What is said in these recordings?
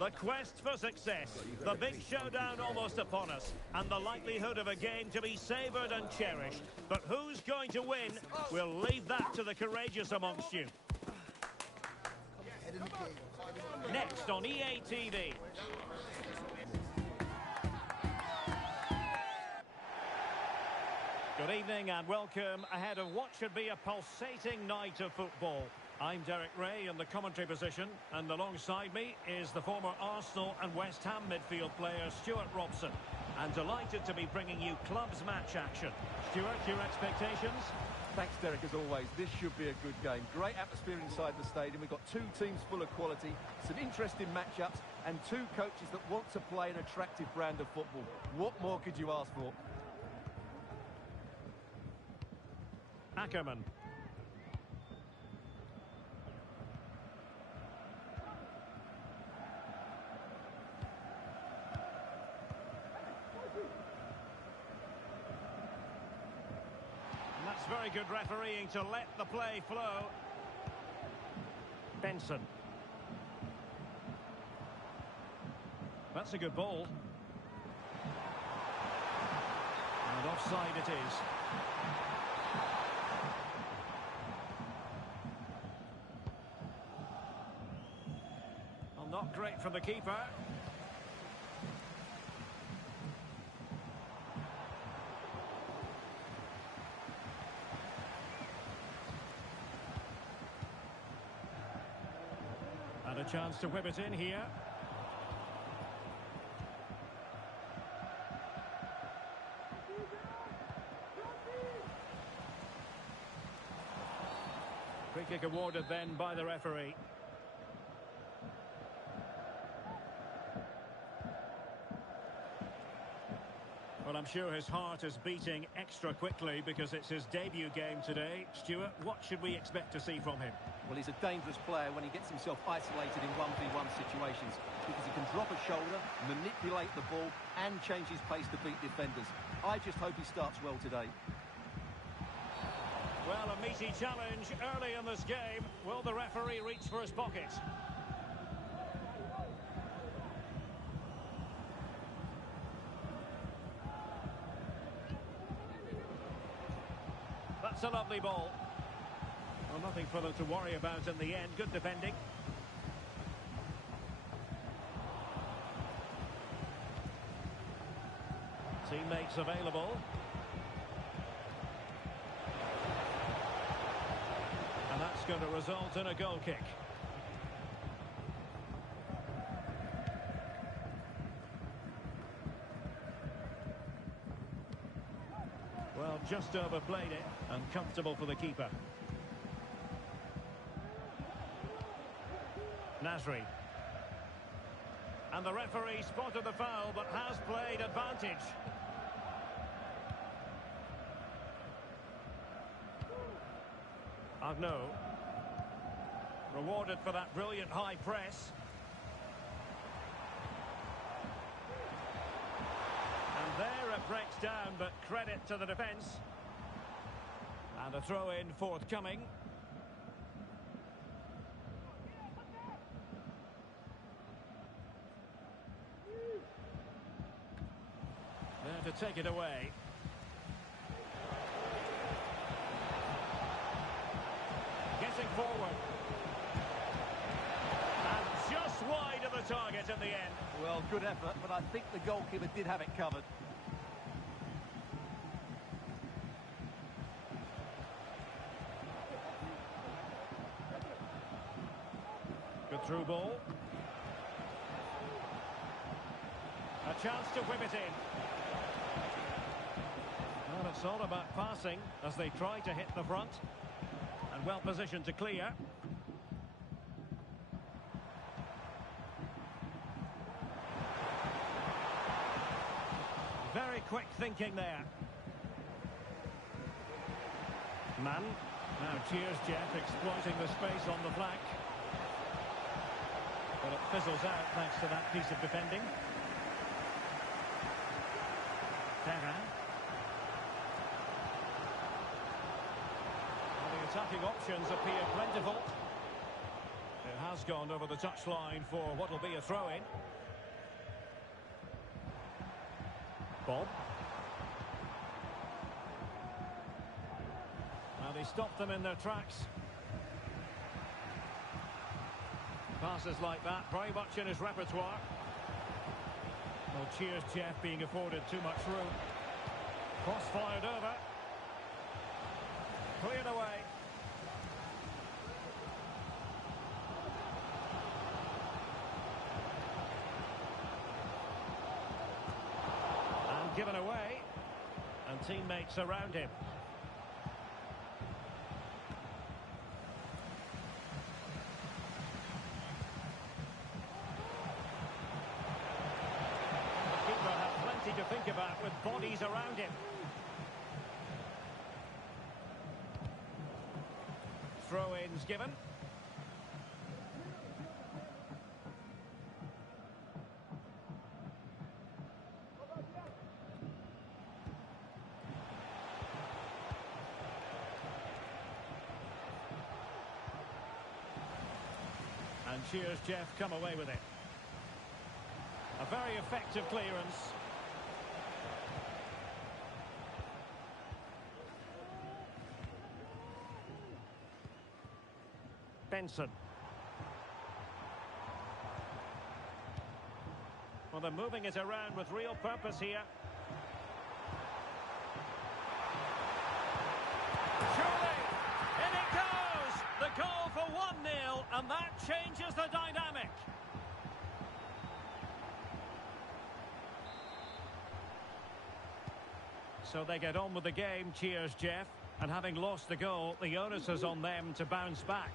The quest for success, the big showdown almost upon us, and the likelihood of a game to be savoured and cherished. But who's going to win? We'll leave that to the courageous amongst you. Next on EA TV. Good evening and welcome ahead of what should be a pulsating night of football. I'm Derek Ray in the commentary position, and alongside me is the former Arsenal and West Ham midfield player Stuart Robson. And delighted to be bringing you clubs match action. Stuart, your expectations? Thanks, Derek, as always. This should be a good game. Great atmosphere inside the stadium. We've got two teams full of quality, some interesting matchups, and two coaches that want to play an attractive brand of football. What more could you ask for? Ackerman. And that's very good refereeing to let the play flow. Benson. That's a good ball. And offside it is. Well, not great from the keeper. And a chance to whip it in here. Free kick awarded then by the referee. Well, I'm sure his heart is beating extra quickly because it's his debut game today. Stuart, what should we expect to see from him? Well, he's a dangerous player when he gets himself isolated in 1v1 situations because he can drop a shoulder, manipulate the ball and change his pace to beat defenders. I just hope he starts well today. Well, a meaty challenge early in this game. Will the referee reach for his pocket? That's a lovely ball. Well, nothing for them to worry about in the end. Good defending. Teammates available. And that's going to result in a goal kick. Well, just overplayed it, and comfortable for the keeper. Nasri. And the referee spotted the foul, but has played advantage. Arnaud. Rewarded for that brilliant high press. And there it breaks down, but credit to the defence. And a throw-in forthcoming. There to take it away. Getting forward. And just wide of the target in the end. Well, good effort, but I think the goalkeeper did have it covered. Good through ball. A chance to whip it in. Well, it's all about passing as they try to hit the front. And well positioned to clear. Very quick thinking there. Mann. Now Chillsz, Jeff, exploiting the space on the flank. But it fizzles out thanks to that piece of defending. Terra. Well, the attacking options appear plentiful. It has gone over the touchline for what will be a throw-in. Bob. Now they stopped them in their tracks. Passes like that, very much in his repertoire. Well, cheers, Jeff, being afforded too much room. Cross fired over. Cleared away. And given away. And teammates around him. To think about with bodies around him. Throw-ins given. And cheers, Jeff, come away with it. A very effective clearance. Benson. Well, they're moving it around with real purpose here. Surely, in it goes! The goal for 1-0, and that changes the dynamic. So they get on with the game, cheers, Jeff. And having lost the goal, the onus is on them to bounce back.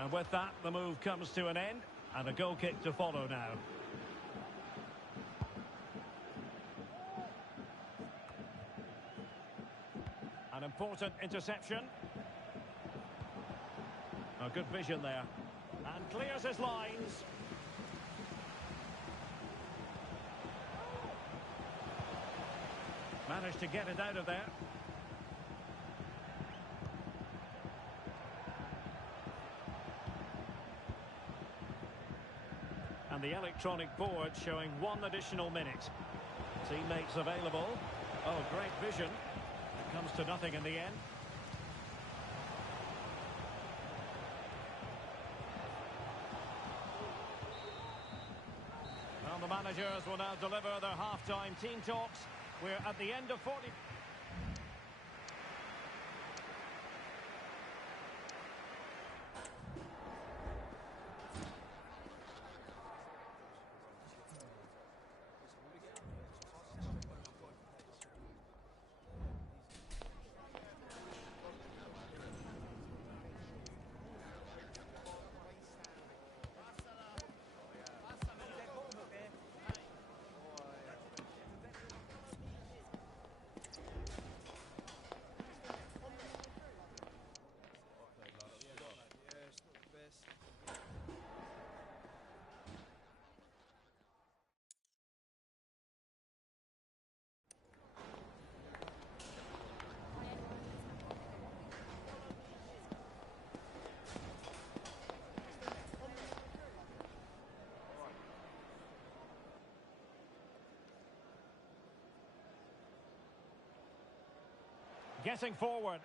And with that, the move comes to an end, and a goal kick to follow now. An important interception. A good vision there. And clears his lines. Managed to get it out of there. And the electronic board showing 1 additional minute. Teammates available. Oh, great vision. It comes to nothing in the end. Well, the managers will now deliver their half-time team talks. We're at the end of 40... Getting forward.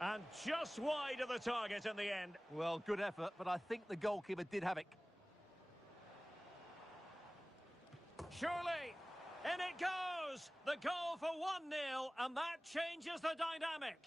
And just wide of the target in the end. Well, good effort, but I think the goalkeeper did have it. Surely, in it goes! The goal for 1-0, and that changes the dynamic.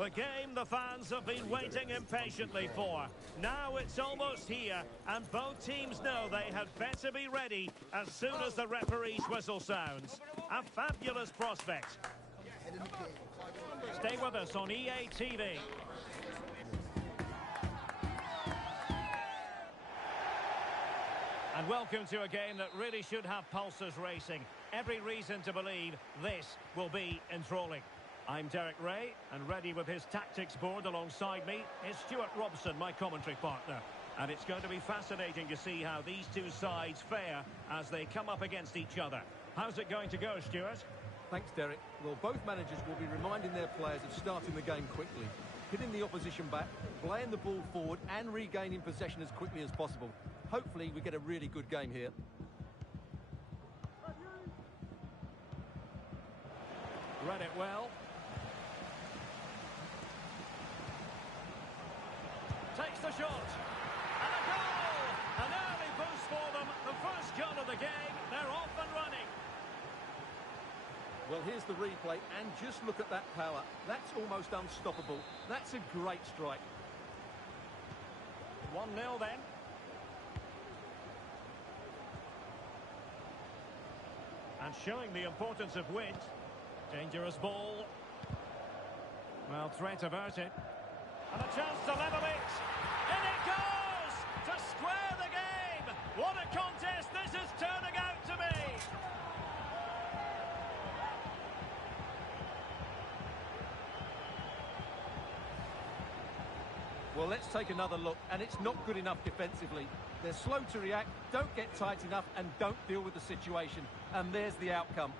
The game the fans have been waiting impatiently for. Now it's almost here, and both teams know they had better be ready as soon as the referee's whistle sounds. A fabulous prospect. Stay with us on EA TV. And welcome to a game that really should have pulses racing. Every reason to believe this will be enthralling. I'm Derek Ray, and ready with his tactics board alongside me is Stuart Robson, my commentary partner. And it's going to be fascinating to see how these two sides fare as they come up against each other. How's it going to go, Stuart? Thanks, Derek. Well, both managers will be reminding their players of starting the game quickly, hitting the opposition back, playing the ball forward and regaining possession as quickly as possible. Hopefully we get a really good game here. Read it well. Takes the shot. And a goal! An early boost for them. The first goal of the game. They're off and running. Well, here's the replay, and just look at that power. That's almost unstoppable. That's a great strike. 1-0 then. And showing the importance of width. Dangerous ball. Well, threat averted. And a chance to level it. In it goes! To square the game! What a contest this is turning out to be! Well, let's take another look, and it's not good enough defensively. They're slow to react, don't get tight enough, and don't deal with the situation. And there's the outcome.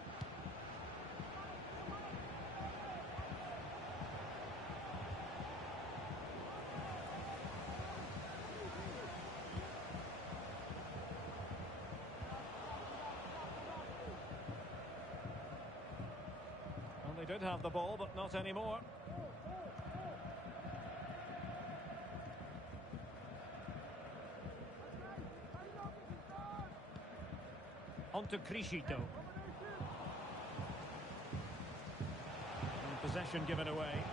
Well, they did have the ball, but not anymore. On to Criscito. And possession given away.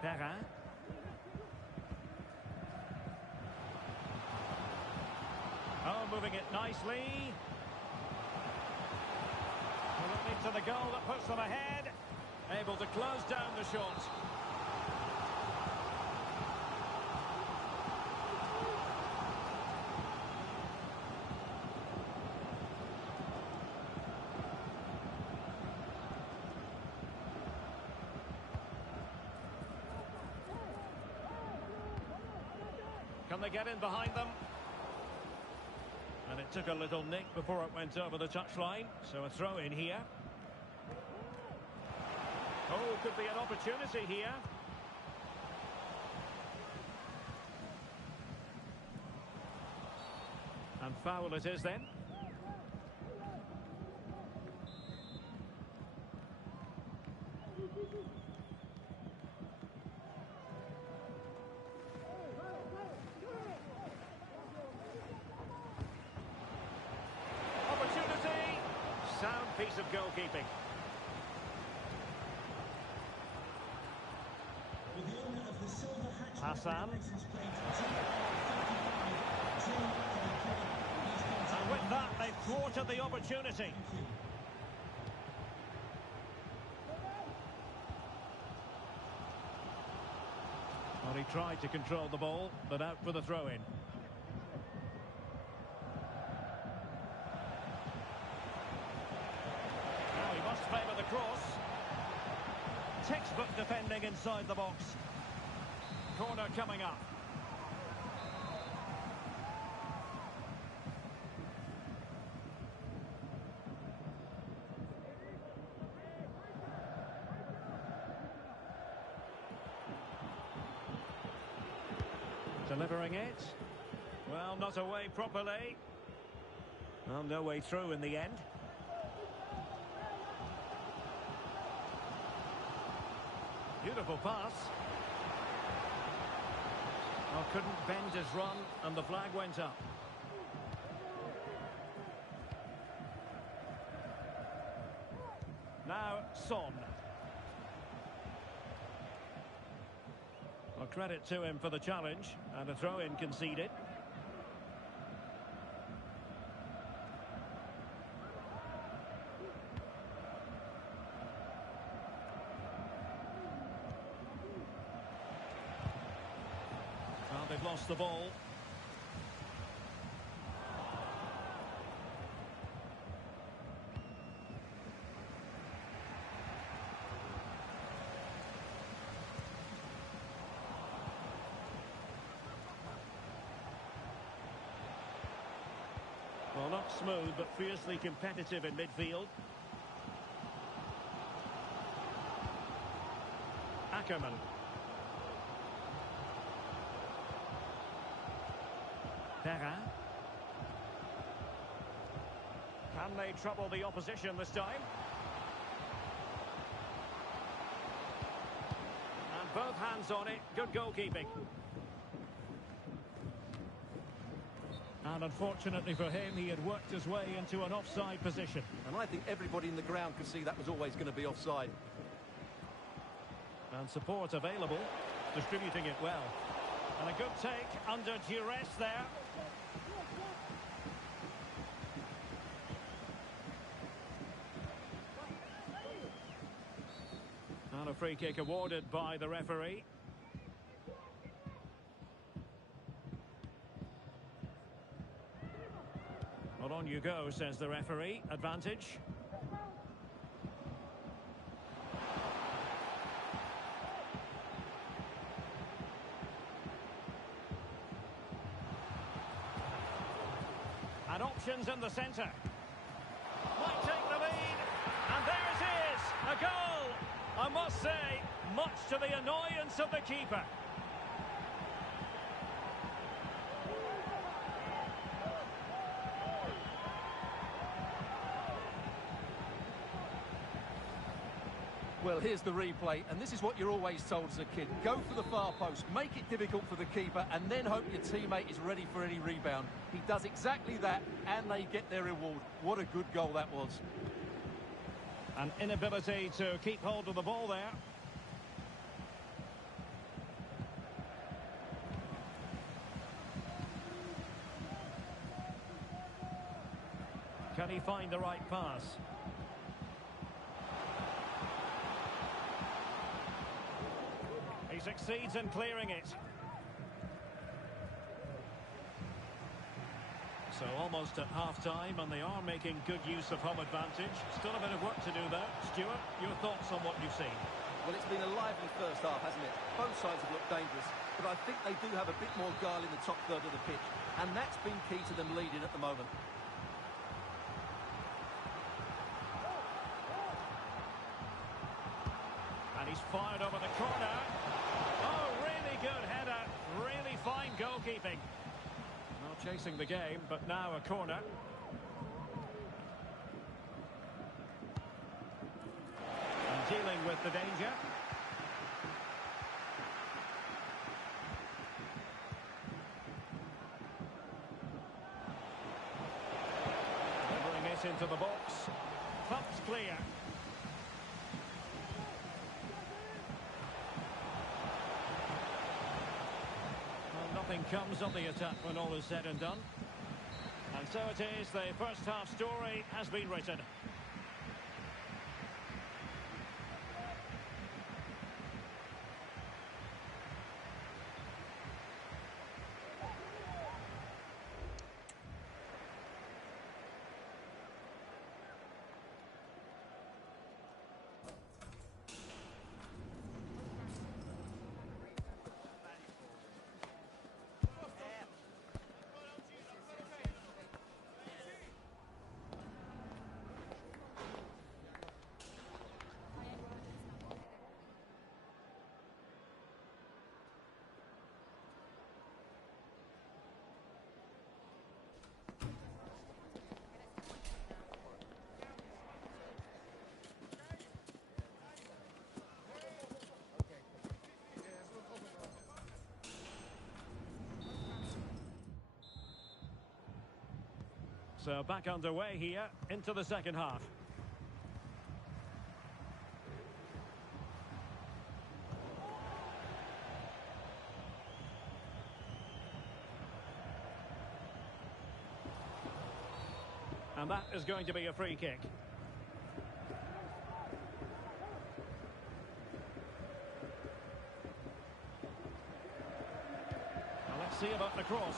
Perrin. Oh, moving it nicely. To the goal that puts them ahead. Able to close down the shot. Can they get in behind them? And it took a little nick before it went over the touchline. So a throw in here. Oh, could be an opportunity here. And foul it is then. Opportunity. Sound piece of goalkeeping. Hassan. And with that, they've thwarted the opportunity. Well, he tried to control the ball, but out for the throw-in. Now he must favour the cross. Textbook defending inside the box. Corner coming up. Delivering it. Well, not away properly. Well, no way through in the end. Beautiful pass. Oh, couldn't bend his run, and the flag went up. Now, Son. Well, credit to him for the challenge, and a throw-in conceded. Well, they've lost the ball. Well, not smooth, but fiercely competitive in midfield. Ackerman. Perrin. Can they trouble the opposition this time? And both hands on it. Good goalkeeping. And unfortunately for him, he had worked his way into an offside position. And I think everybody in the ground could see that was always going to be offside. And support available, distributing it well. And a good take under duress there. And a free kick awarded by the referee. Well, on you go, says the referee. Advantage. And options in the centre. Might take the lead. And there it is. A goal. I must say, much to the annoyance of the keeper. Well, here's the replay, and this is what you're always told as a kid. Go for the far post, make it difficult for the keeper, and then hope your teammate is ready for any rebound. He does exactly that, and they get their reward. What a good goal that was. An inability to keep hold of the ball there. Can he find the right pass? He succeeds in clearing it. So almost at half-time, and they are making good use of home advantage. Still a bit of work to do there. Stuart, your thoughts on what you've seen? Well, it's been a lively first half, hasn't it? Both sides have looked dangerous, but I think they do have a bit more guile in the top third of the pitch, and that's been key to them leading at the moment. And he's fired over the corner. Oh, really good header. Really fine goalkeeping. Not chasing the game, but now a corner. And dealing with the danger. Delivering it into the box. Pumped clear. Nothing comes of the attack when all is said and done. And so it is, the first half story has been written. So back underway here into the second half. And that is going to be a free kick. Now let's see about the cross.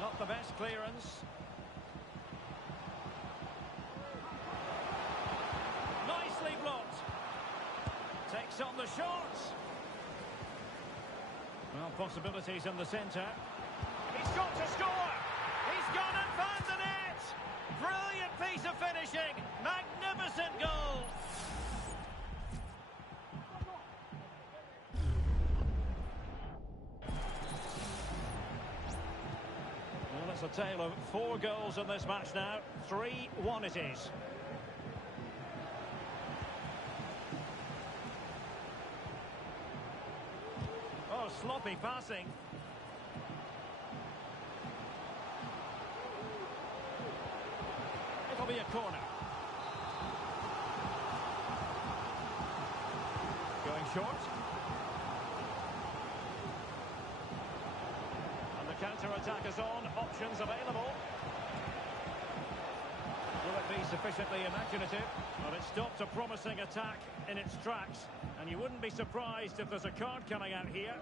Not the best clearance. Nicely blocked. Takes on the shot. Well, possibilities in the centre. He's got to score. He's gone and found the net. Brilliant piece of finishing. Magnificent goal. Well, it's a tale of 4 goals in this match now. 3-1 it is. Oh, sloppy passing. It'll be a corner. Going short. And the counter-attack is on. Options available. Will it be sufficiently imaginative? Well, it stopped a promising attack in its tracks. And you wouldn't be surprised if there's a card coming out here.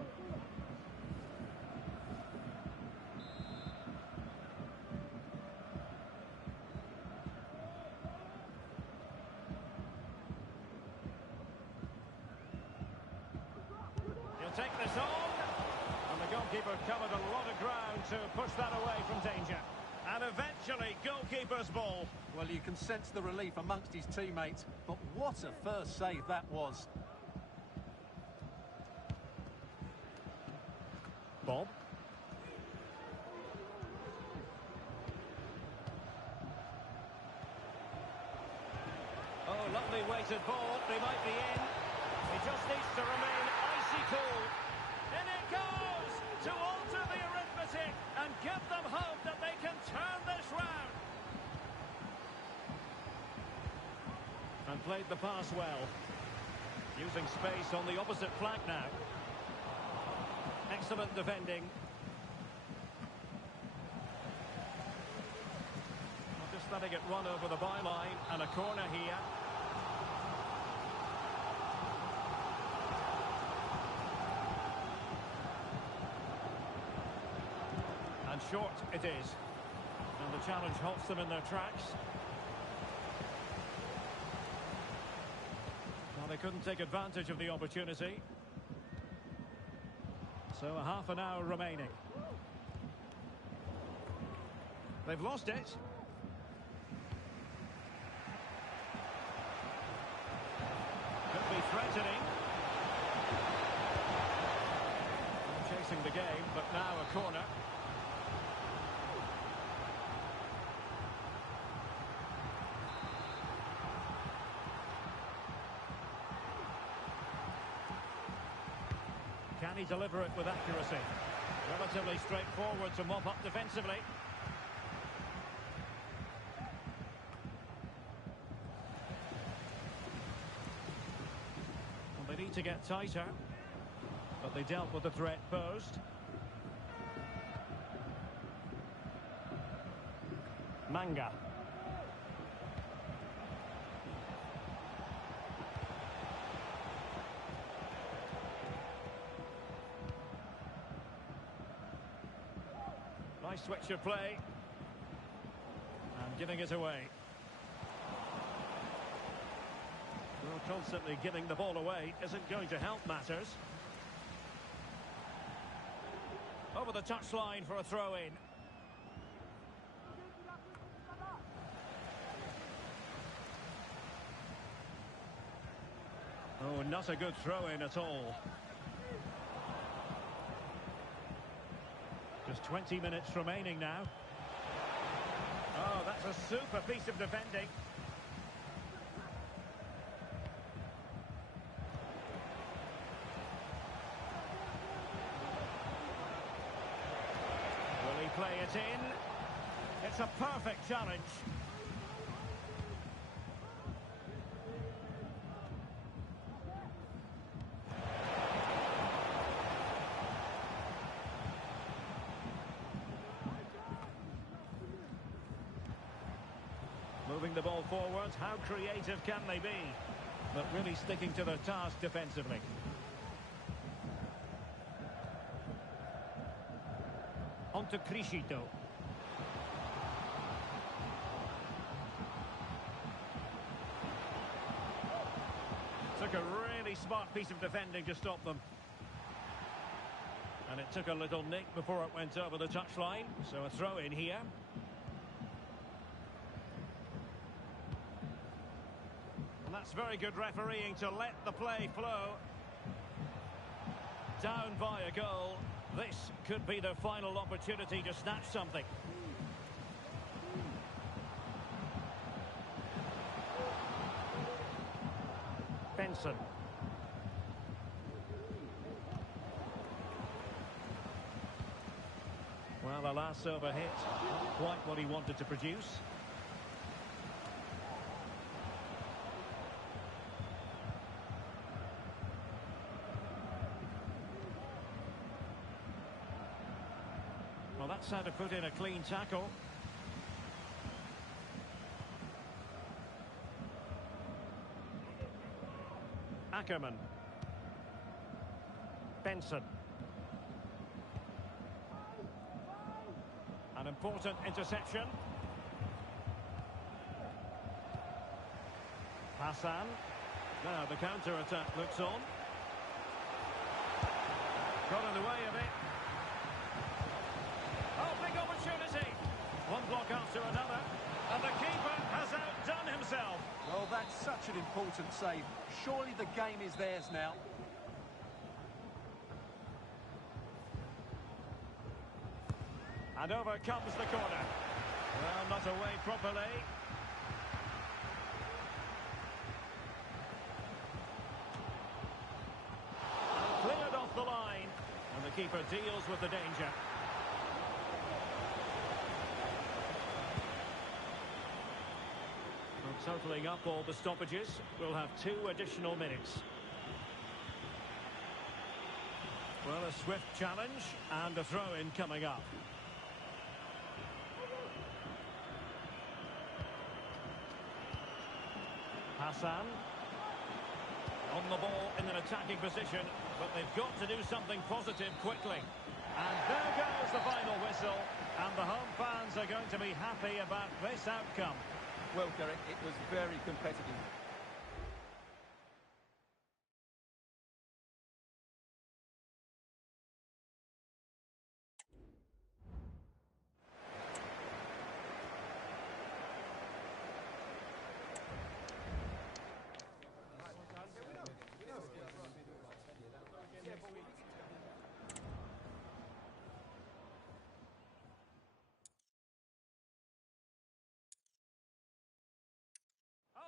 Take this on, and the goalkeeper covered a lot of ground to push that away from danger. And eventually, goalkeeper's ball. Well, you can sense the relief amongst his teammates, but what a first save that was. Bob. Oh, lovely weighted ball. They might be in. He just needs to remain icy cool. In it goes to alter the arithmetic and give them hope that they can turn this round. And played the pass well. Using space on the opposite flank now. Excellent defending. Well, just letting it run over the byline, and a corner here. And short it is. And the challenge halts them in their tracks. Well, they couldn't take advantage of the opportunity. So a half an hour remaining. They've lost it. Could be threatening. Chasing the game, but now a corner. Can he deliver it with accuracy? Relatively straightforward to mop up defensively. Well, they need to get tighter, but they dealt with the threat posed. Manga. Nice switch of play. And giving it away. Well, constantly giving the ball away isn't going to help matters. Over the touchline for a throw-in. Oh, not a good throw-in at all. Just 20 minutes remaining now. Oh, that's a super piece of defending. Will he play it in? It's a perfect challenge. Moving the ball forwards, how creative can they be? But really sticking to their task defensively. On to Criscito. Took a really smart piece of defending to stop them. And it took a little nick before it went over the touchline, so a throw in here. And that's very good refereeing to let the play flow. Down by a goal. This could be their final opportunity to snatch something. Benson. Well, the last over hit, not quite what he wanted to produce. Well, that's how to put in a clean tackle. Ackerman. Benson. An important interception. Hassan. Now the counter-attack looks on. Got in the way of it. Oh, big opportunity. One block after another. And the keeper has outdone himself. Well, that's such an important save. Surely the game is theirs now. And over comes the corner. Well, not away properly. And cleared off the line. And the keeper deals with the danger. Well, totalling up all the stoppages, we'll have 2 additional minutes. Well, a swift challenge and a throw-in coming up. Hassan. On the ball in an attacking position, but they've got to do something positive quickly. And there goes the final whistle, and the home fans are going to be happy about this outcome. Well, Derek, it was very competitive.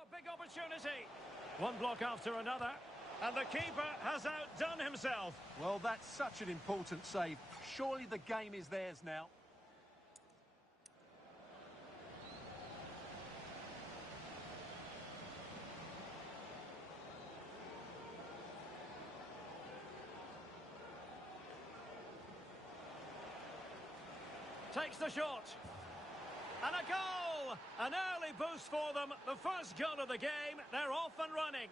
Big opportunity. One block after another. And the keeper has outdone himself. Well, that's such an important save. Surely the game is theirs now. Takes the shot. And a goal! An early boost for them. The first goal of the game. They're off and running.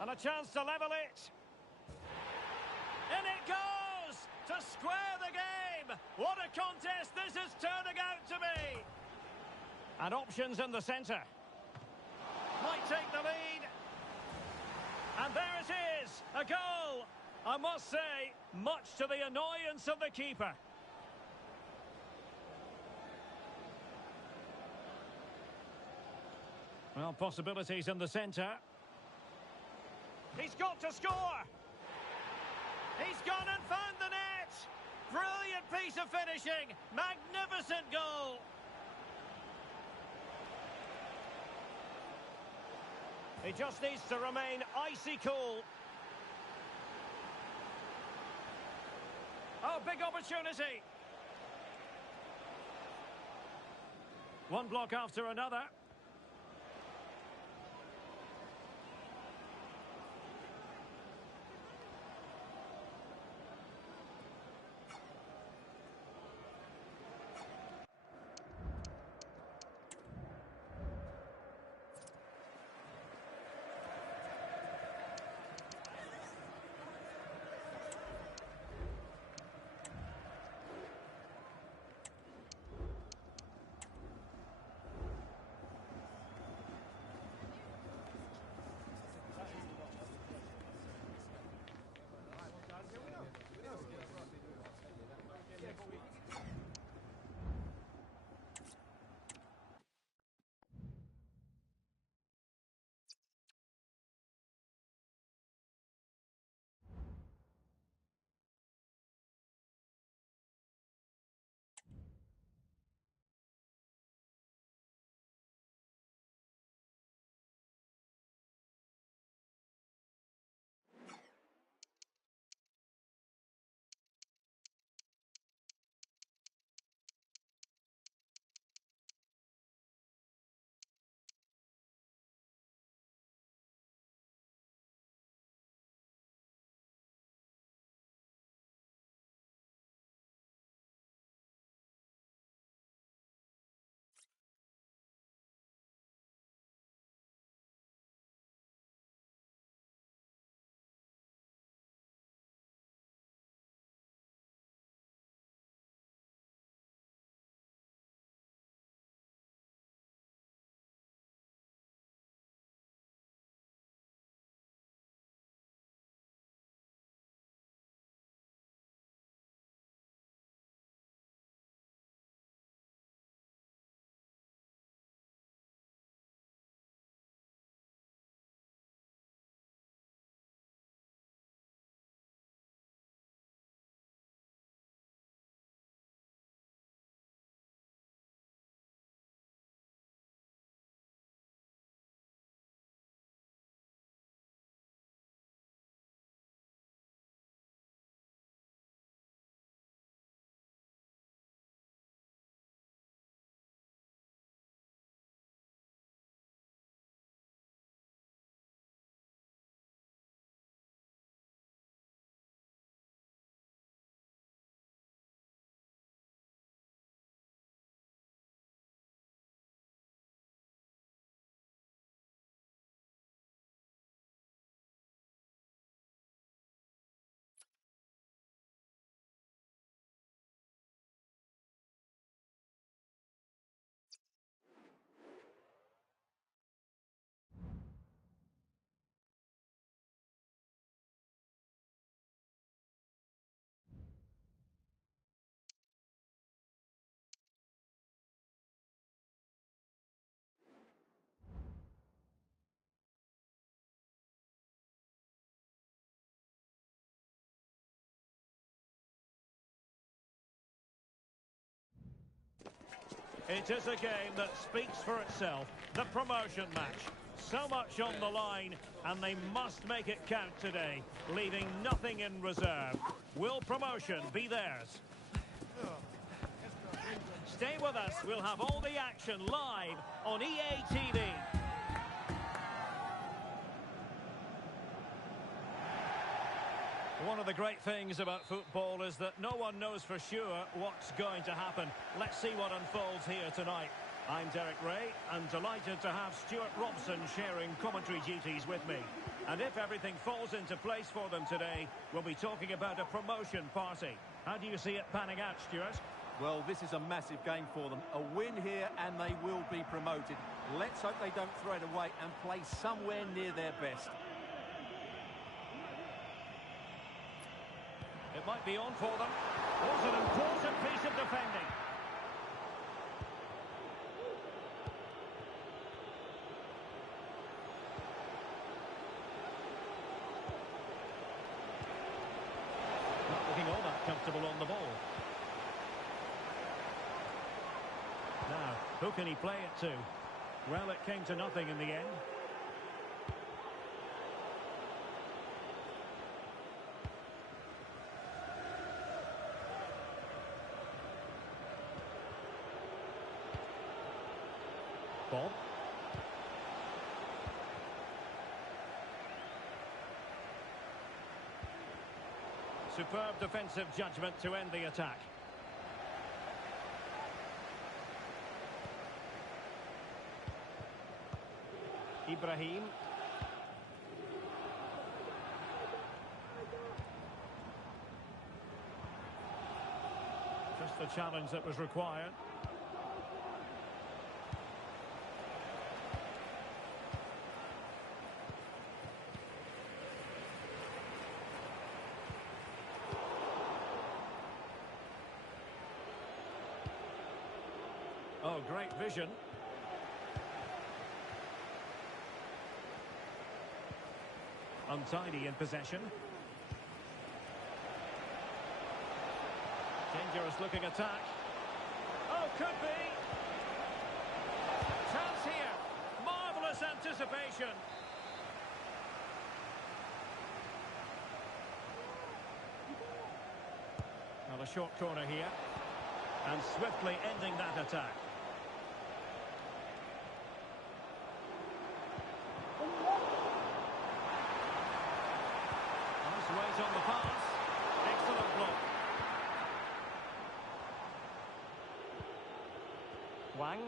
And a chance to level it. In it goes! To square the game! What a contest this is turning out to be! And options in the centre. Might take the lead. And there it is! A goal! I must say, much to the annoyance of the keeper. Well, possibilities in the centre. He's got to score! He's gone and found the net! Brilliant piece of finishing! Magnificent goal! He just needs to remain icy cool. Oh, big opportunity. One block after another. It is a game that speaks for itself. The promotion match. So much on the line, and they must make it count today, leaving nothing in reserve. Will promotion be theirs? Stay with us. We'll have all the action live on EA TV. One of the great things about football is that no one knows for sure what's going to happen. Let's see what unfolds here tonight. I'm Derek Ray, and delighted to have Stuart Robson sharing commentary duties with me. And if everything falls into place for them today, we'll be talking about a promotion party. How do you see it panning out, Stuart? Well, this is a massive game for them. A win here and they will be promoted. Let's hope they don't throw it away and play somewhere near their best. It might be on for them. Was an important piece of defending. Not looking all that comfortable on the ball. Now, who can he play it to? Well, it came to nothing in the end. Superb defensive judgment to end the attack. Ibrahim. Just the challenge that was required. Oh, great vision. Untidy in possession. Dangerous looking attack. Oh, could be. Chance here. Marvellous anticipation. Now a short corner here. And swiftly ending that attack. Weight on the pass. Excellent block. Wang.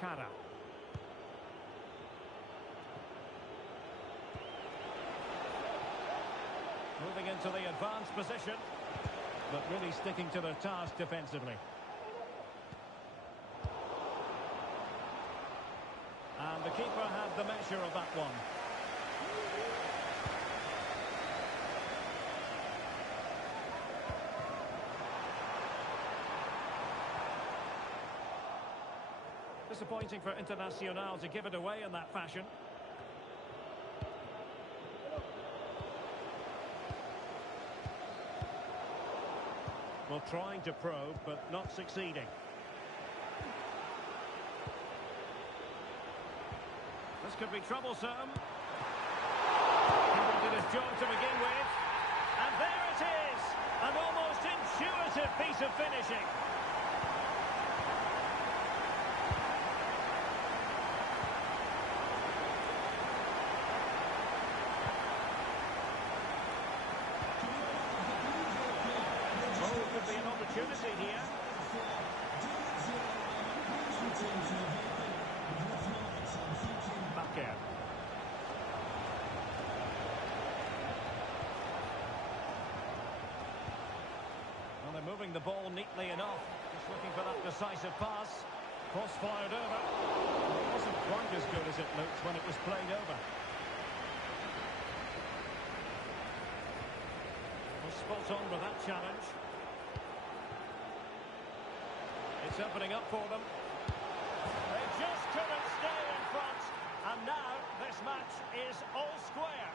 Kara. Moving into the advanced position, but really sticking to their task defensively. And the keeper had the measure of that one. Disappointing for Internacional to give it away in that fashion. Well, trying to probe, but not succeeding. This could be troublesome. He did his job to begin with. And there it is! An almost intuitive piece of finishing. Could be an opportunity here. Back out. Well, they're moving the ball neatly enough. Just looking for that decisive pass. Cross fired over. It wasn't quite as good as it looked when it was played over. Well, spot on with that challenge. It's opening up for them. They just couldn't stay in front. And now this match is all square.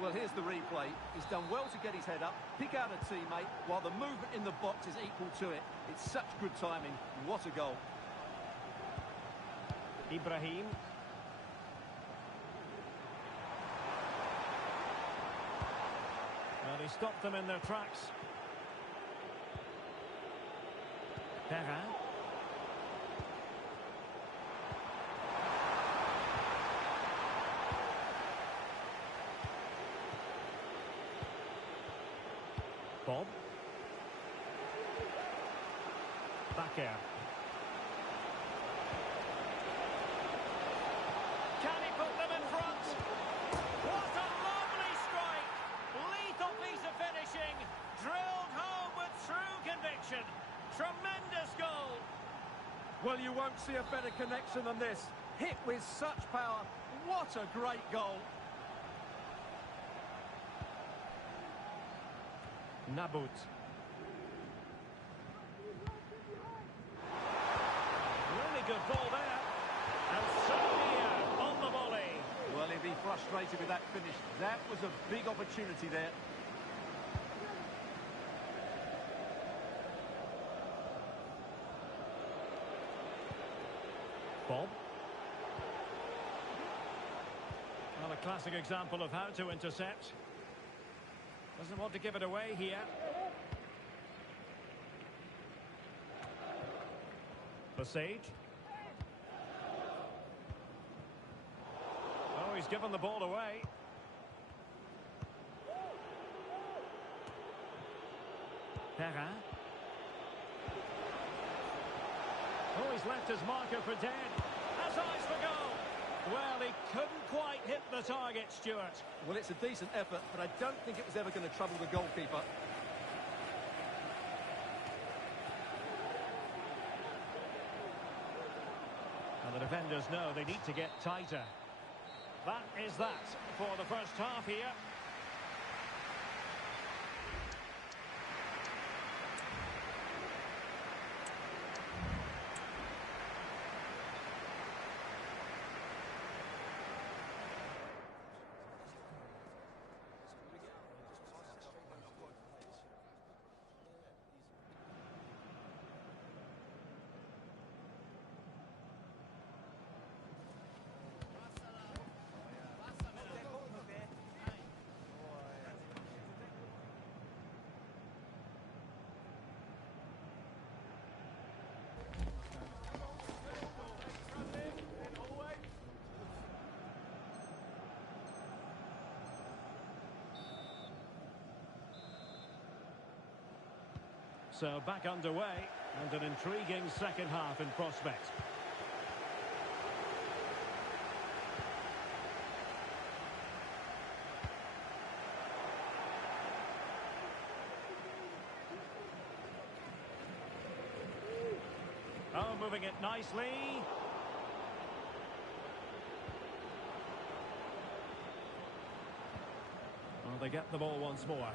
Well, here's the replay. He's done well to get his head up, pick out a teammate, while the movement in the box is equal to it. It's such good timing. What a goal. Ibrahim. Well, he stopped them in their tracks. Perrin. Bob. Back air. Can he put them in front? What a lovely strike! Lethal piece of finishing. Drilled home with true conviction. Tremendous goal. Well, you won't see a better connection than this. Hit with such power. What a great goal. Nabut. Really good ball there. And so here on the volley. Well, he'd be frustrated with that finish. That was a big opportunity there. Bob. Well, a classic example of how to intercept. Doesn't want to give it away here. Passage. Oh, he's He's given the ball away. Perrin. Oh, he's left his marker for dead. Has eyes for goal. Well, he couldn't quite hit the target, Stuart. Well, it's a decent effort, but I don't think it was ever going to trouble the goalkeeper. And the defenders know they need to get tighter. That is that for the first half here. So back underway, and an intriguing second half in prospect. Oh, moving it nicely. Well, they get the ball once more.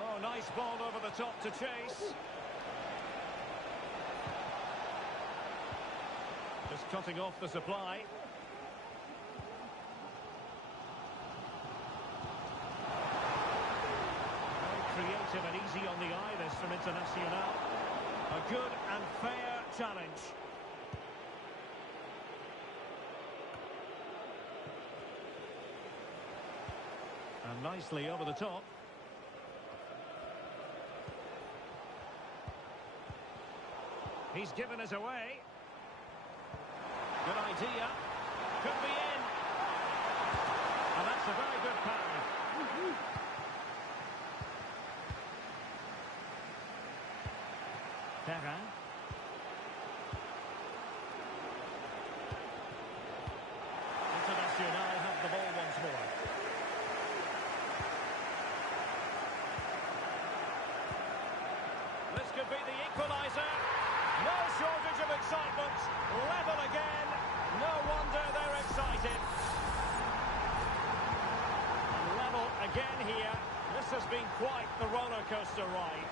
Oh, nice ball over the top to Chillsz. Just cutting off the supply. Very creative and easy on the eye, this from Internacional. A good and fair challenge. And nicely over the top. He's given us away. Good idea. Could be in. And that's a very good pound. Perrin. Internacional have the ball once more. This could be the equaliser. No shortage of excitement. Level again. No wonder they're excited. And level again here. This has been quite the roller coaster ride.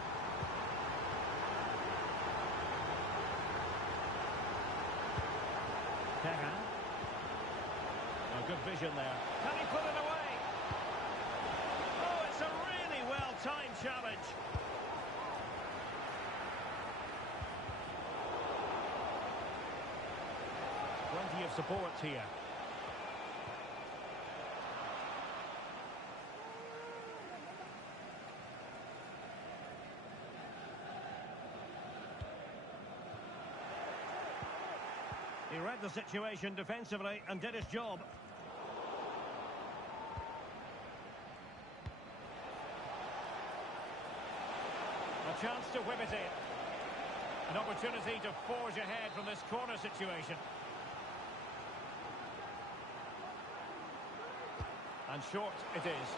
Perrin. Oh, good vision there. Can he put it away? Oh, it's a really well-timed challenge. Plenty of support here. He read the situation defensively and did his job. A chance to whip it in. An opportunity to forge ahead from this corner situation. And short it is.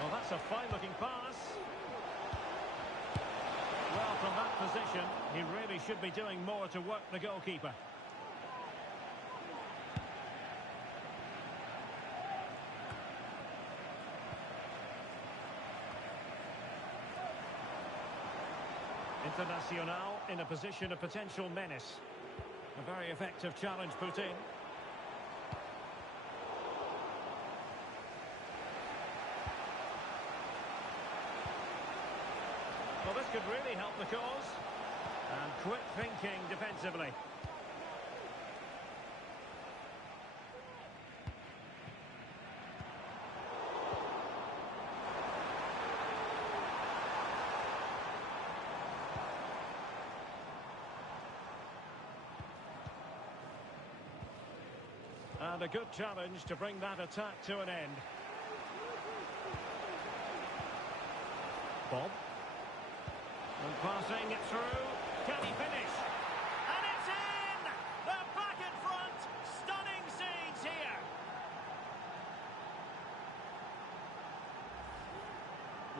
Well, that's a fine-looking pass. Well, from that position, he really should be doing more to work the goalkeeper. Internacional in a position of potential menace. A very effective challenge put in. Well, this could really help the cause. And quick thinking defensively. And a good challenge to bring that attack to an end. Bob. And passing it through. Can he finish? And it's in! They're back in front! Stunning scenes here!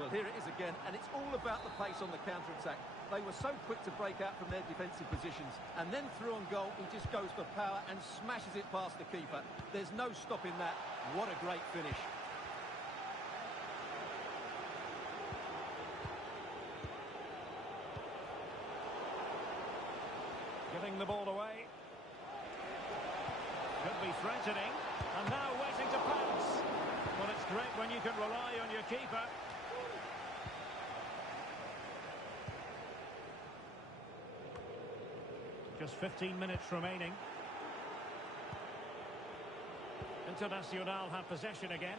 Well, here it is again, and it's all about the pace on the counter-attack. They were so quick to break out from their defensive positions, and then through on goal, he just goes for power and smashes it past the keeper. There's no stopping that. What a great finish. Giving the ball away. Could be threatening, and now waiting to pounce. Well, it's great when you can rely on your keeper. Just 15 minutes remaining. Internacional have possession again.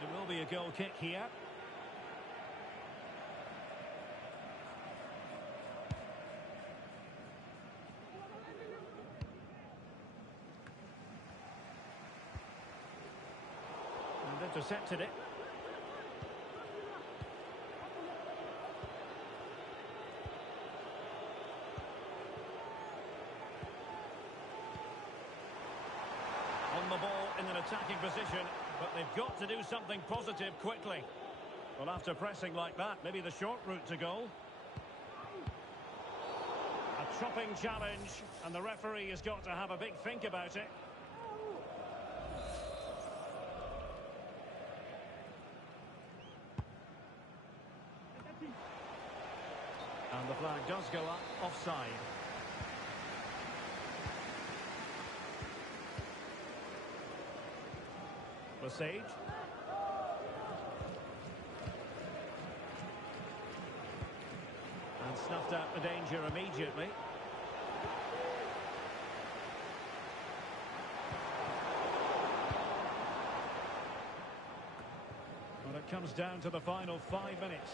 There will be a goal kick here. Intercepted it. On the ball in an attacking position, but they've got to do something positive quickly. Well, after pressing like that, maybe the short route to goal. A chopping challenge, and the referee has got to have a big think about it. And the flag does go up, offside. Lesage. And snuffed out the danger immediately. Well, it comes down to the final 5 minutes.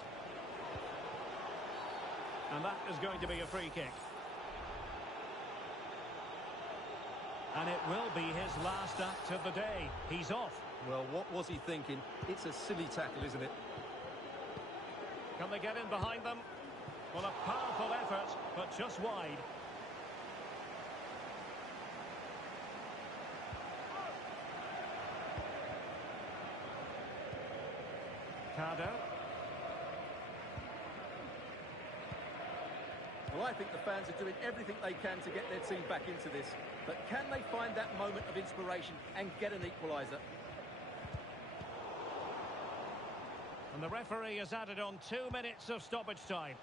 And that is going to be a free kick. And it will be his last act of the day. He's off. Well, what was he thinking? It's a silly tackle, isn't it? Can they get in behind them? Well, a powerful effort, but just wide. Cardo. Well, I think the fans are doing everything they can to get their team back into this. But can they find that moment of inspiration and get an equaliser? And the referee has added on 2 minutes of stoppage time.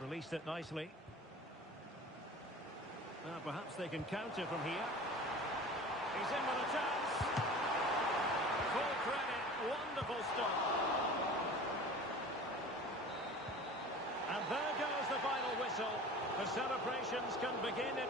Released it nicely. Now perhaps they can counter from here. He's in with a chance. Full credit, wonderful stop. And there goes the final whistle. The celebrations can begin.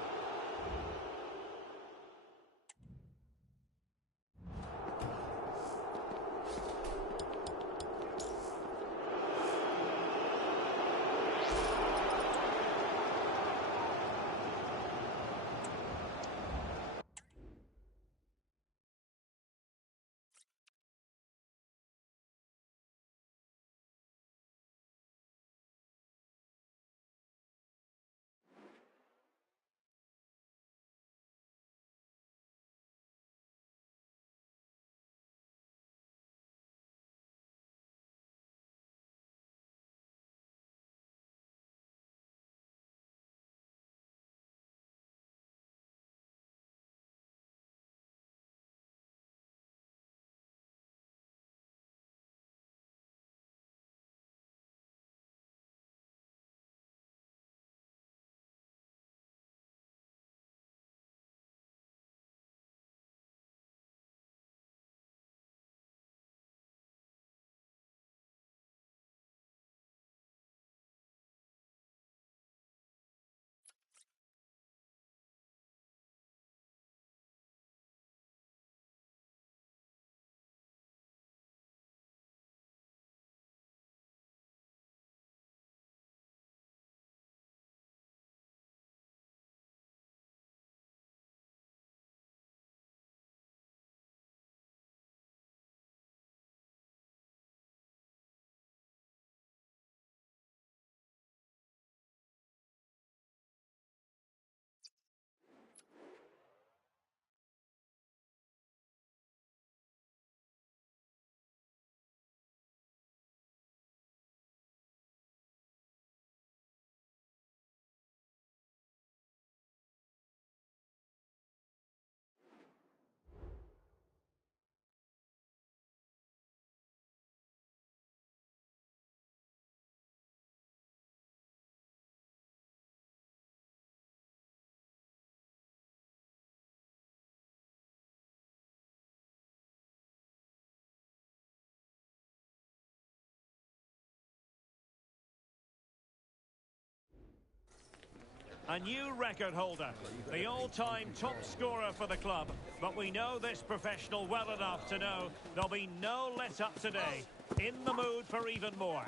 A new record holder, the all-time top scorer for the club. But we know this professional well enough to know there'll be no let-up today. In the mood for even more.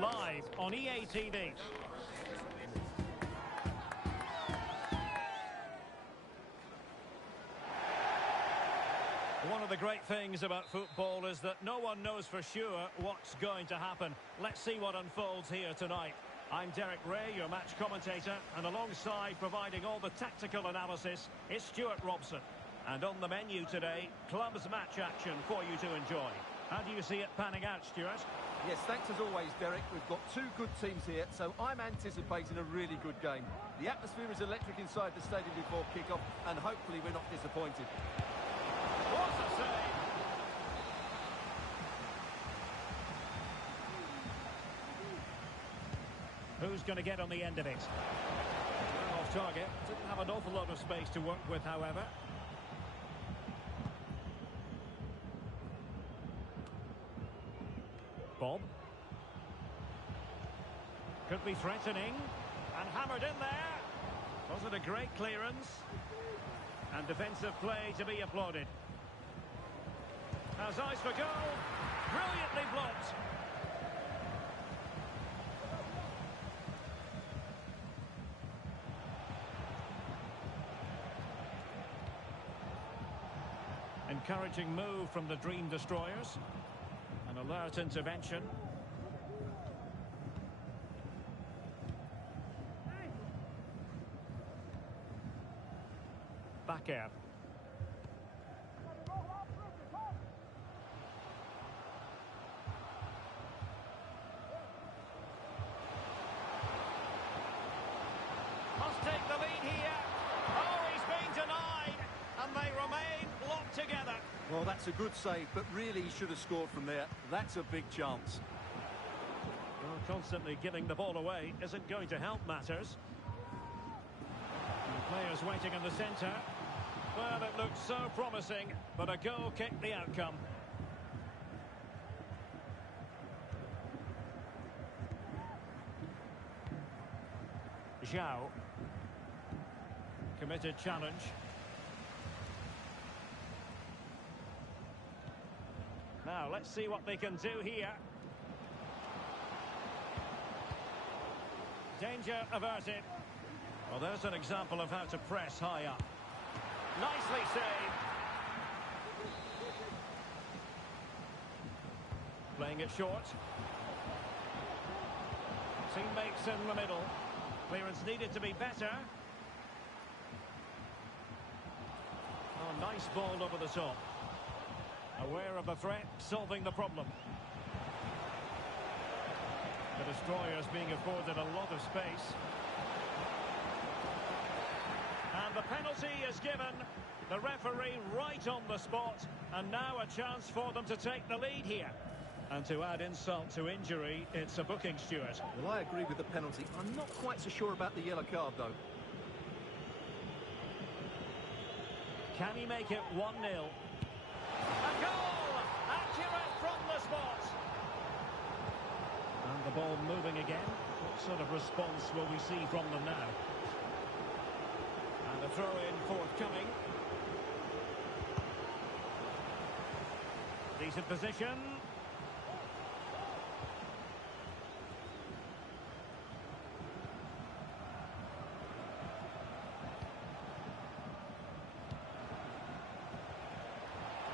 Live on EA TV. One of the great things about football is that no one knows for sure what's going to happen. Let's see what unfolds here tonight. I'm Derek Ray, your match commentator, and alongside providing all the tactical analysis is Stuart Robson. And on the menu today, clubs match action for you to enjoy. How do you see it panning out, Stuart? Yes, thanks as always, Derek. We've got two good teams here, so I'm anticipating a really good game. The atmosphere is electric inside the stadium before kick-off, and hopefully we're not disappointed. What a save! Who's going to get on the end of it? Off target. Didn't have an awful lot of space to work with, however. Bob. Could be threatening. And hammered in there. Was it a great clearance? And defensive play to be applauded. Has eyes for goal. Brilliantly blocked. Encouraging move from the Dream Destroyers. An alert intervention. Back air. Must take the lead here. Oh, he's been denied. And they remain locked together. Well, that's a good save, but really he should have scored from there. That's a big chance. Well, constantly giving the ball away isn't going to help matters. The players waiting in the centre. Well, it looks so promising, but a goal kicked the outcome. Zhao. Committed challenge. Now, let's see what they can do here. Danger averted. Well, there's an example of how to press high up. Nicely saved. Playing it short. Teammates in the middle. Clearance needed to be better. Oh, nice ball over the top. Aware of the threat, solving the problem. The Destroyers being afforded a lot of space. And the penalty is given. The referee right on the spot. And now a chance for them to take the lead here. And to add insult to injury, it's a booking, Stuart. Well, I agree with the penalty. I'm not quite so sure about the yellow card, though. Can he make it 1-0? A goal! Accurate from the spot. And the ball moving again. What sort of response will we see from them now? And the throw-in forthcoming. Decent position.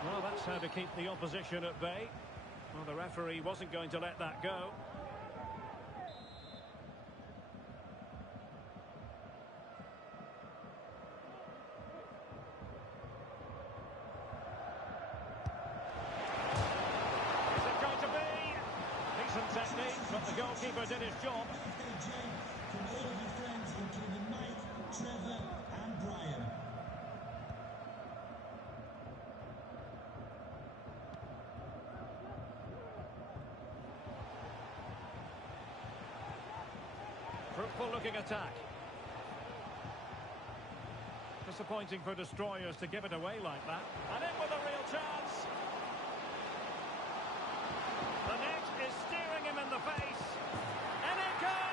Well, that's how to keep the opposition at bay. Well, the referee wasn't going to let that go. Is it going to be? Decent technique, but the goalkeeper did his job. From all of your friends, including Mike, Trevor and Brian. Fruitful looking attack. Disappointing for Destroyers to give it away like that. And in with a real chance. The net is staring him in the face. And it goes!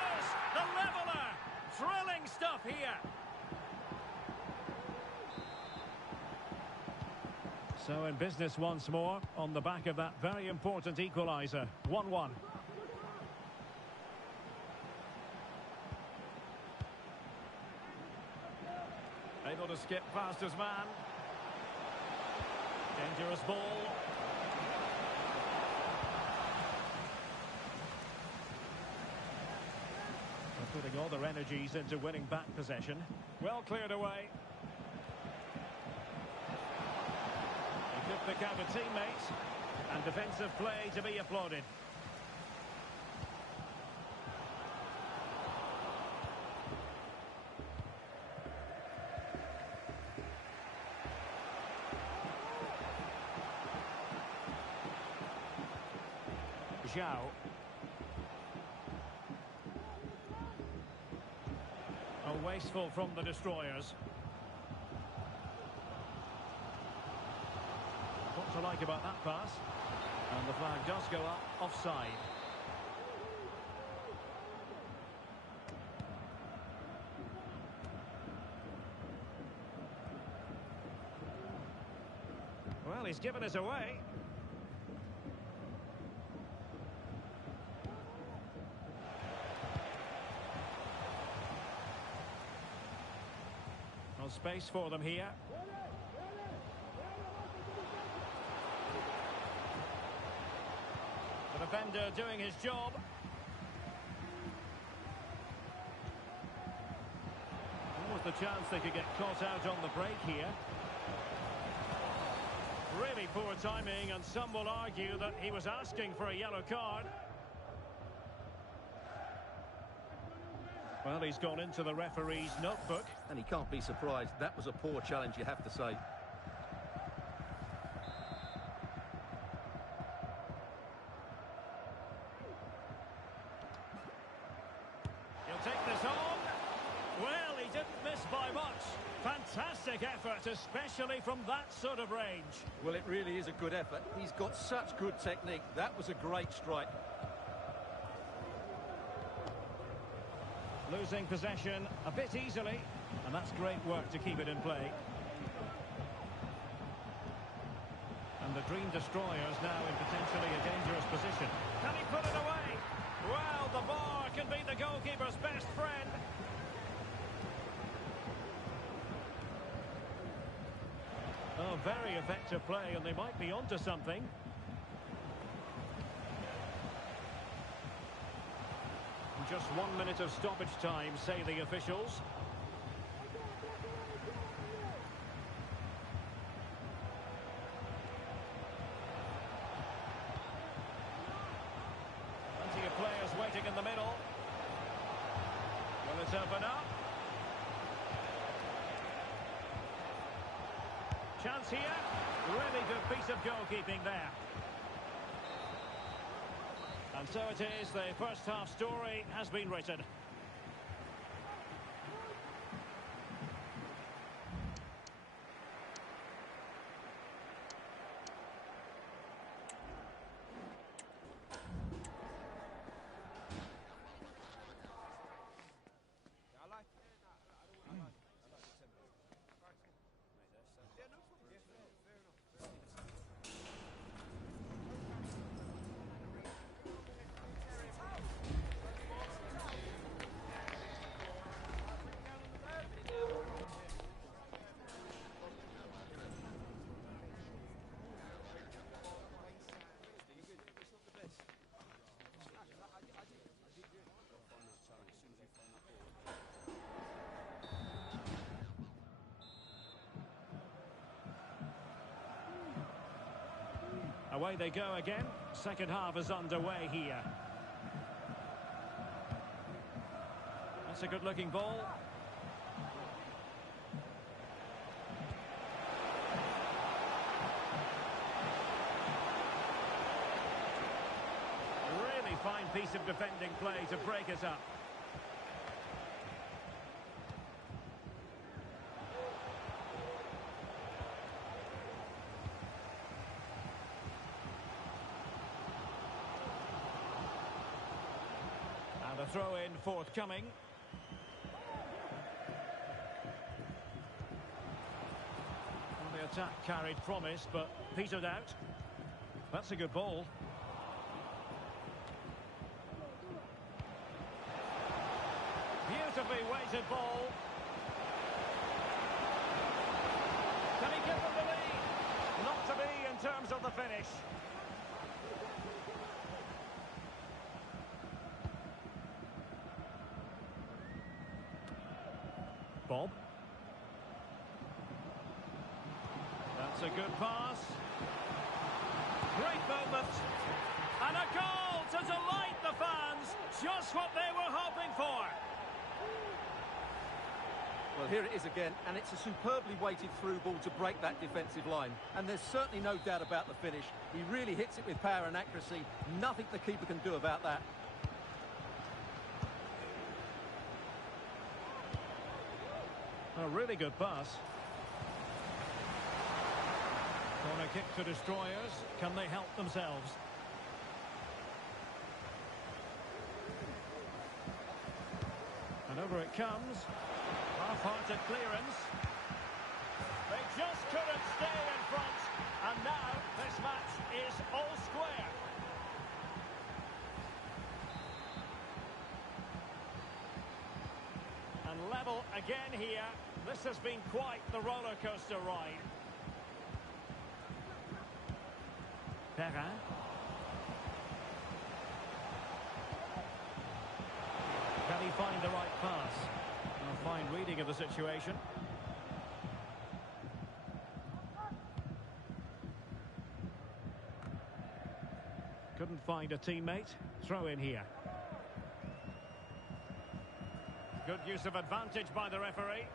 Thrilling stuff here. So in business once more, on the back of that very important equaliser. 1-1. Able to skip past his man. Dangerous ball. They're putting all their energies into winning back possession. Well cleared away. He could pick out a teammate. And defensive play to be applauded. Zhao. Oh, wasteful from the destroyers. What to like about that pass? And the flag does go up, offside. Well, he's given us away. Space for them here. The defender doing his job. What was the chance they could get caught out on the break here? Really poor timing, and some will argue that he was asking for a yellow card. Well, he's gone into the referee's notebook. And he can't be surprised. That was a poor challenge, you have to say. He'll take this on. Well, he didn't miss by much. Fantastic effort, especially from that sort of range. Well, it really is a good effort. He's got such good technique. That was a great strike. Losing possession a bit easily, and that's great work to keep it in play. And the Dream Destroyers now in potentially a dangerous position. Can he put it away? Well, the bar can be the goalkeeper's best friend. Oh, very effective play, and they might be onto something. Just 1 minute of stoppage time, say the officials. Plenty of players waiting in the middle. Will it open up? Chance here. Really good piece of goalkeeping there. And so it is, the first half story has been written. Away they go again. Second half is underway here. That's a good-looking ball. Really fine piece of defending play to break it up. And a throw-in forthcoming. attack carried promise, but petered out. That's a good ball. Beautifully weighted ball. Can he give them the lead? Not to be in terms of the finish. Bob. That's a good pass. Great moment. And a goal to delight the fans. Just what they were hoping for. Well, here it is again, and it's a superbly weighted through ball to break that defensive line. And there's certainly no doubt about the finish. He really hits it with power and accuracy. Nothing the keeper can do about that. A really good pass. Corner kick to Destroyers. Can they help themselves? And over it comes. Half-hearted clearance. They just couldn't stay in front. And now this match is all square. And level again here. This has been quite the roller coaster ride. Perrin. Can he find the right pass? A fine reading of the situation. Couldn't find a teammate. Throw in here. Good use of advantage by the referee.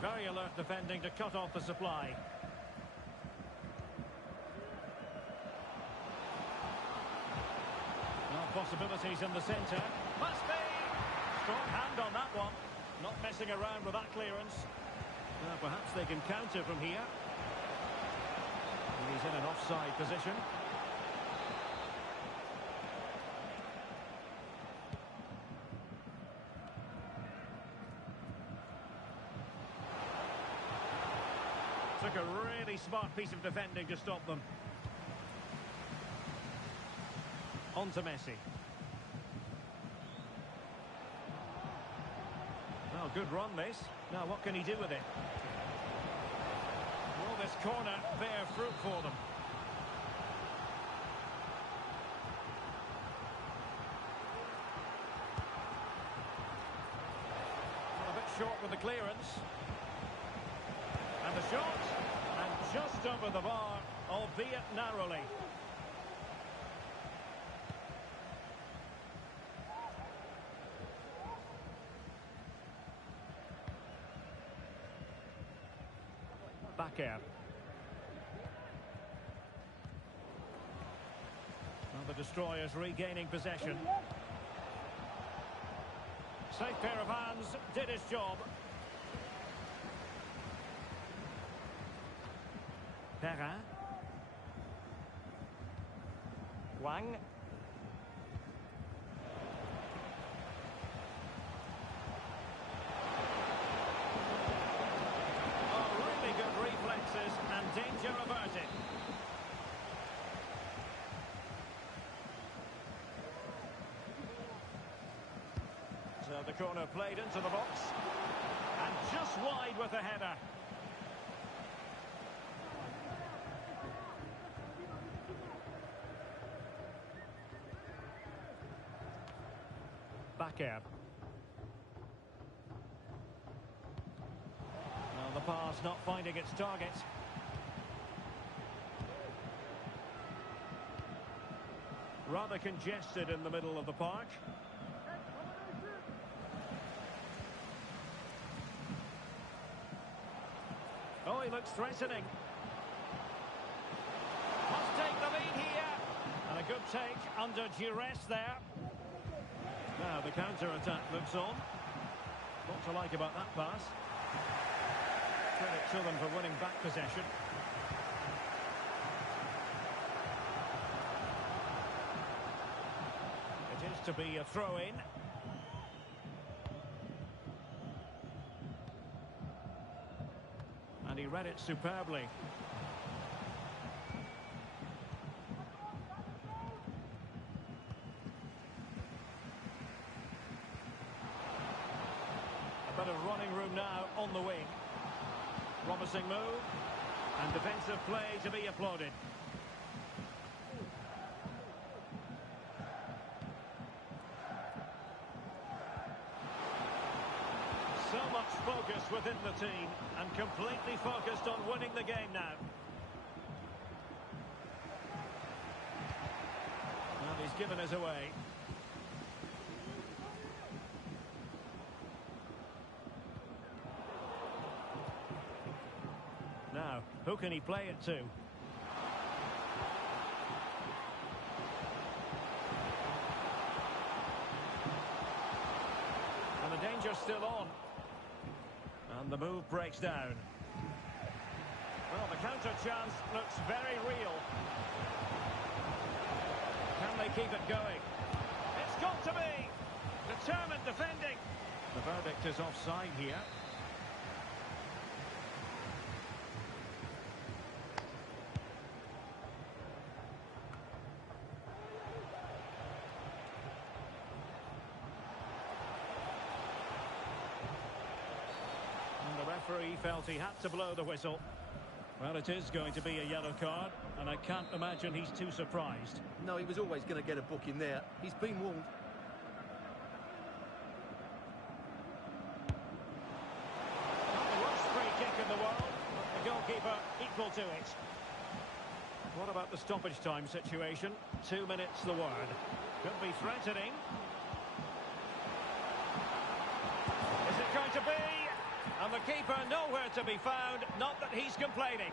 Very alert defending to cut off the supply. Now possibilities in the centre. Must be! Strong hand on that one. Not messing around with that clearance. Well, perhaps they can counter from here. And he's in an offside position. Took a really smart piece of defending to stop them. On to Messi. Well, good run this. Now what can he do with it? Will this corner bear fruit for them? A bit short with the clearance. And the shot, and just over the bar, albeit narrowly. Back air. Well, the Destroyers regaining possession. Safe pair of hands, did his job. Perrin. Wang. Oh, really good reflexes and danger averted. So the corner played into the box. And just wide with the header. Back air. Well, the pass not finding its target. Rather congested in the middle of the park. Oh, he looks threatening. Must take the lead here. And a good take under duress there. Now the counter-attack looks on. What to like about that pass? Credit to them for winning back possession. It is to be a throw-in. read it superbly. A bit of running room now on the wing. Promising move. And defensive play to be applauded. So much focus within the team and completely focused on winning the game now. Well, he's given us away. Now, who can he play it to? And the danger's still on. And the move breaks down. Well, the counter chance looks very real. Can they keep it going? It's got to be! Determined defending. The verdict is offside here. The referee felt he had to blow the whistle. Well, it is going to be a yellow card, and I can't imagine he's too surprised. No, he was always going to get a book in there. He's been warned. Not the worst free kick in the world, but the goalkeeper equal to it. What about the stoppage time situation? 2 minutes the word. Could be threatening. Is it going to be? And the keeper nowhere to be found, not that he's complaining.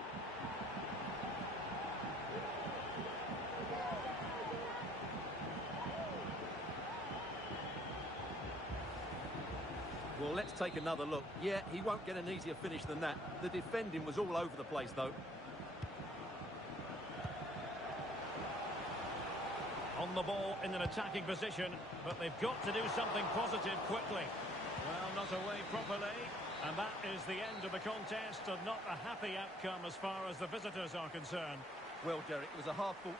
Well, let's take another look. Yeah, he won't get an easier finish than that. The defending was all over the place, though. On the ball in an attacking position, but they've got to do something positive quickly. Well, not away properly. And that is the end of the contest, and not a happy outcome as far as the visitors are concerned. Well, Derek, it was a hard-fought